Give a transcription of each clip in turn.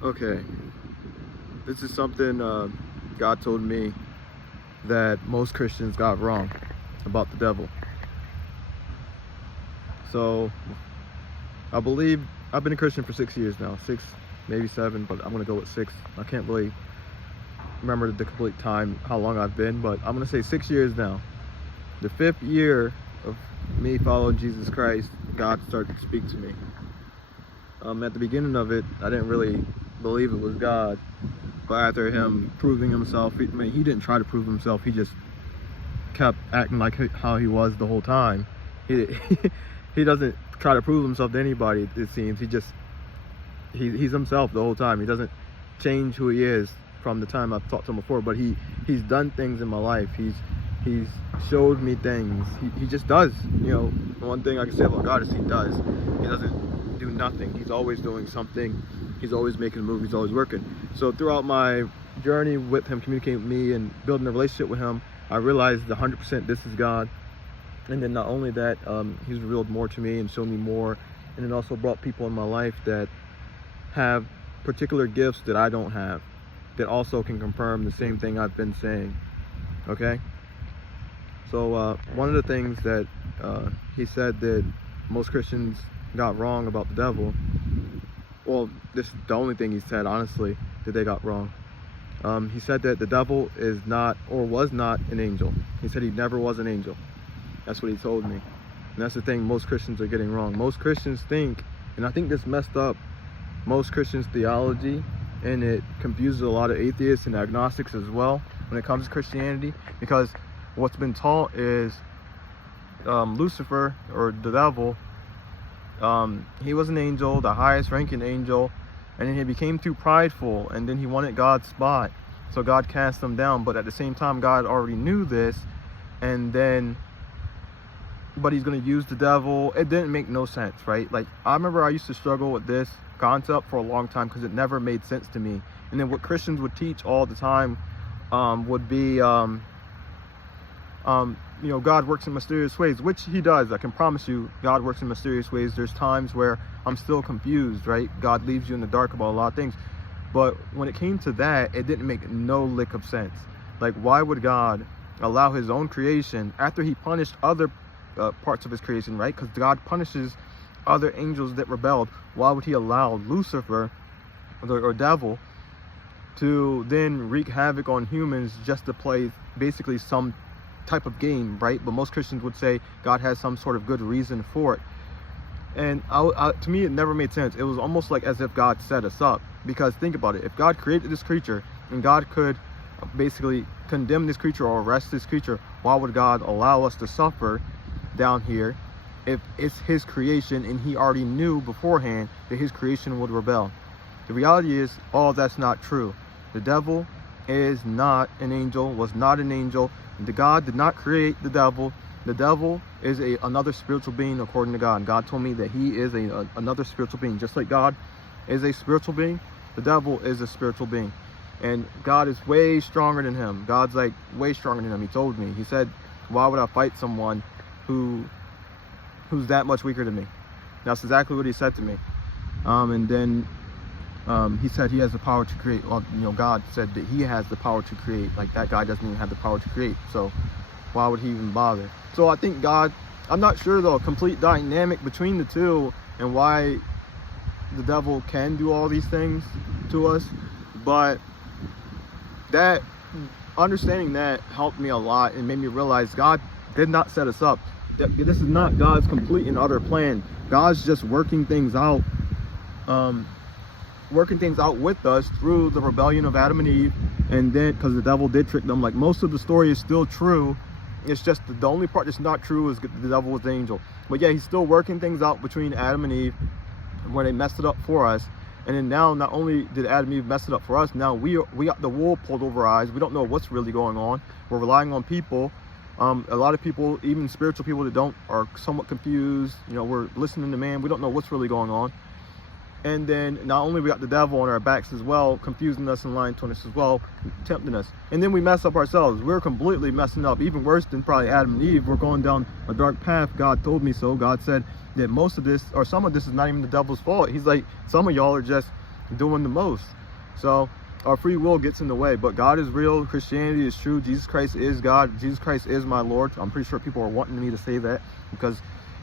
Okay, this is something God told me that most Christians got wrong about the devil. So I believe I've been a Christian for 6 years now, 6, maybe 7, but I'm gonna go with 6. I can't really remember the complete time, how long I've been, but I'm gonna say 6 years now. The 5th year of me following Jesus Christ, God started to speak to me. At the beginning of it, I didn't really believe it was God, but after him proving himself, he didn't try to prove himself, he just kept acting like how he was the whole time. He he doesn't try to prove himself to anybody, it seems. He's himself the whole time. He doesn't change who he is from the time I've talked to him before, but he's done things in my life. He's showed me things. He just does. You know, one thing I can say about God is he does. He doesn't do nothing. He's always doing something. He's always making a move. He's always working. So throughout my journey with him, communicating with me and building a relationship with him, I realized 100% this is God. And then not only that, he's revealed more to me and shown me more, and then also brought people in my life that have particular gifts that I don't have, that also can confirm the same thing I've been saying. Okay? So one of the things that he said that most Christians got wrong about the devil, well, this is the only thing he said, honestly, that they got wrong. He said that the devil is not, or was not, an angel. He said he never was an angel. That's what he told me. And that's the thing most Christians are getting wrong. Most Christians think, and I think this messed up most Christians' theology, and it confuses a lot of atheists and agnostics as well when it comes to Christianity, because what's been taught is Lucifer, or the devil, he was an angel, the highest ranking angel, and then he became too prideful, and then he wanted God's spot, so God cast him down. But at the same time, God already knew this, and then but he's going to use the devil. It didn't make no sense, right? Like, I remember I used to struggle with this concept for a long time because it never made sense to me. And then what Christians would teach all the time would be you know, God works in mysterious ways, which he does. I can promise you, God works in mysterious ways. There's times where I'm still confused, right? God leaves you in the dark about a lot of things. But when it came to that, it didn't make no lick of sense. Like, why would God allow his own creation, after he punished other parts of his creation, right? Because God punishes other angels that rebelled. Why would he allow Lucifer, or devil, to then wreak havoc on humans just to play basically some type of game, right? But most Christians would say God has some sort of good reason for it. And to me, it never made sense. It was almost like as if God set us up. Because think about it, if God created this creature and God could basically condemn this creature or arrest this creature, why would God allow us to suffer down here if it's his creation and he already knew beforehand that his creation would rebel? The reality is, all that's not true. The devil is not an angel, was not an angel. The God did not create the devil. The devil is another spiritual being according to God. God told me that he is another spiritual being. Just like God is a spiritual being, the devil is a spiritual being. And God is way stronger than him. God's like way stronger than him. He told me. He said, why would I fight someone who's that much weaker than me? That's exactly what he said to me. And then he said he has the power to create. Well, you know, God said that he has the power to create. Like, that guy doesn't even have the power to create, so why would he even bother? So I think God, I'm not sure the complete dynamic between the two and why the devil can do all these things to us, but that understanding that helped me a lot and made me realize God did not set us up. This is not God's complete and utter plan. God's just working things out with us through the rebellion of Adam and Eve. And then, because the devil did trick them, like, most of the story is still true. It's just the only part that's not true is the devil was the angel. But yeah, he's still working things out between Adam and Eve where they messed it up for us. And then now, not only did Adam and Eve mess it up for us, now we got the wool pulled over our eyes. We don't know what's really going on. We're relying on people. A lot of people, even spiritual people that are somewhat confused. You know, we're listening to man. We don't know what's really going on. And then not only we got the devil on our backs as well, confusing us and lying to us as well, tempting us. And then we mess up ourselves. We're completely messing up, even worse than probably Adam and Eve. We're going down a dark path. God told me so. God said that most of this, or some of this, is not even the devil's fault. He's like, some of y'all are just doing the most. So our free will gets in the way, but God is real. Christianity is true. Jesus Christ is God. Jesus Christ is my Lord. I'm pretty sure people are wanting me to say that, because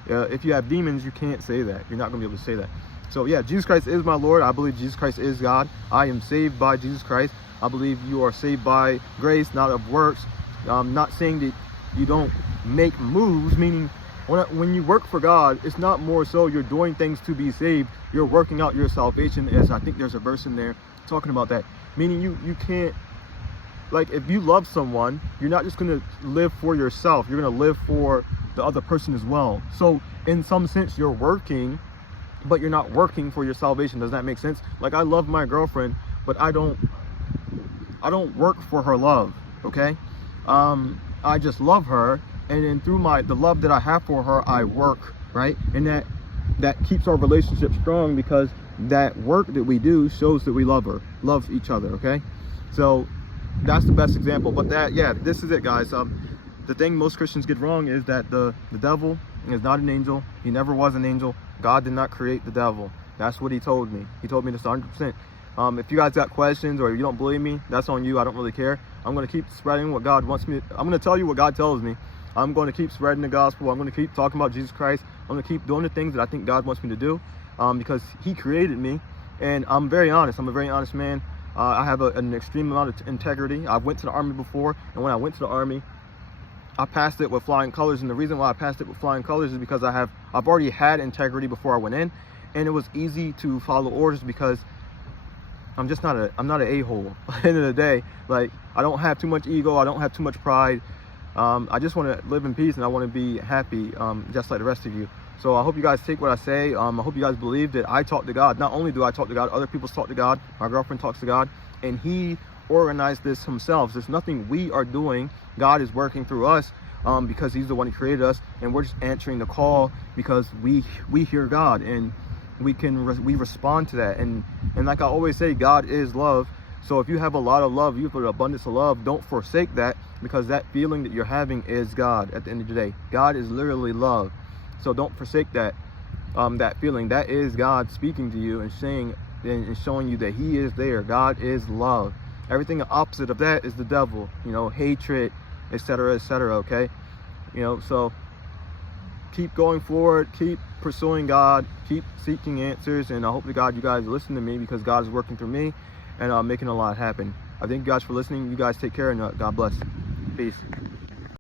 if you have demons, you can't say that. You're not going to be able to say that. So yeah, Jesus Christ is my Lord. I believe Jesus Christ is God. I am saved by Jesus Christ. I believe you are saved by grace, not of works. I'm not saying that you don't make moves, meaning when you work for God, it's not more so you're doing things to be saved. You're working out your salvation, as I think there's a verse in there talking about that. Meaning you can't, like, if you love someone, you're not just going to live for yourself. You're going to live for the other person as well. So in some sense, you're working, but you're not working for your salvation. Does that make sense? Like, I love my girlfriend, but I don't work for her love, okay? I just love her, and then through the love that I have for her, I work, right? And that keeps our relationship strong, because that work that we do shows that we love each other, okay? So that's the best example. But this is it, guys. The thing most Christians get wrong is that the devil is not an angel. He never was an angel. God did not create the devil. That's what he told me. He told me this 100%. If you guys got questions or you don't believe me, that's on you. I don't really care. I'm going to keep spreading what God wants me. I'm going to tell you what God tells me. I'm going to keep spreading the gospel. I'm going to keep talking about Jesus Christ. I'm going to keep doing the things that I think God wants me to do, because he created me. And I'm very honest. I'm a very honest man. I have an extreme amount of integrity. I went to the Army before, and when I went to the Army, I passed it with flying colors. And the reason why I passed it with flying colors is because I've already had integrity before I went in, and it was easy to follow orders, because I'm not an a-hole. At the end of the day, like, I don't have too much ego. I don't have too much pride. I just want to live in peace, and I want to be happy, just like the rest of you. So I hope you guys take what I say. I hope you guys believe that I talk to God. Not only do I talk to God, other people talk to God. My girlfriend talks to God, and he organized this himself. There's nothing we are doing. God is working through us, because he's the one who created us, and we're just answering the call because we hear God, and we respond to that. And like I always say, God is love. So if you have a lot of love, you have an abundance of love, don't forsake that, because that feeling that you're having is God at the end of the day. God is literally love. So don't forsake that feeling. That is God speaking to you and saying and showing you that he is there. God is love. Everything opposite of that is the devil, hatred, etc., okay? So keep going forward, keep pursuing God, keep seeking answers, and I hope to God you guys listen to me, because God is working through me and making a lot happen. I thank you guys for listening. You guys take care, and God bless. Peace.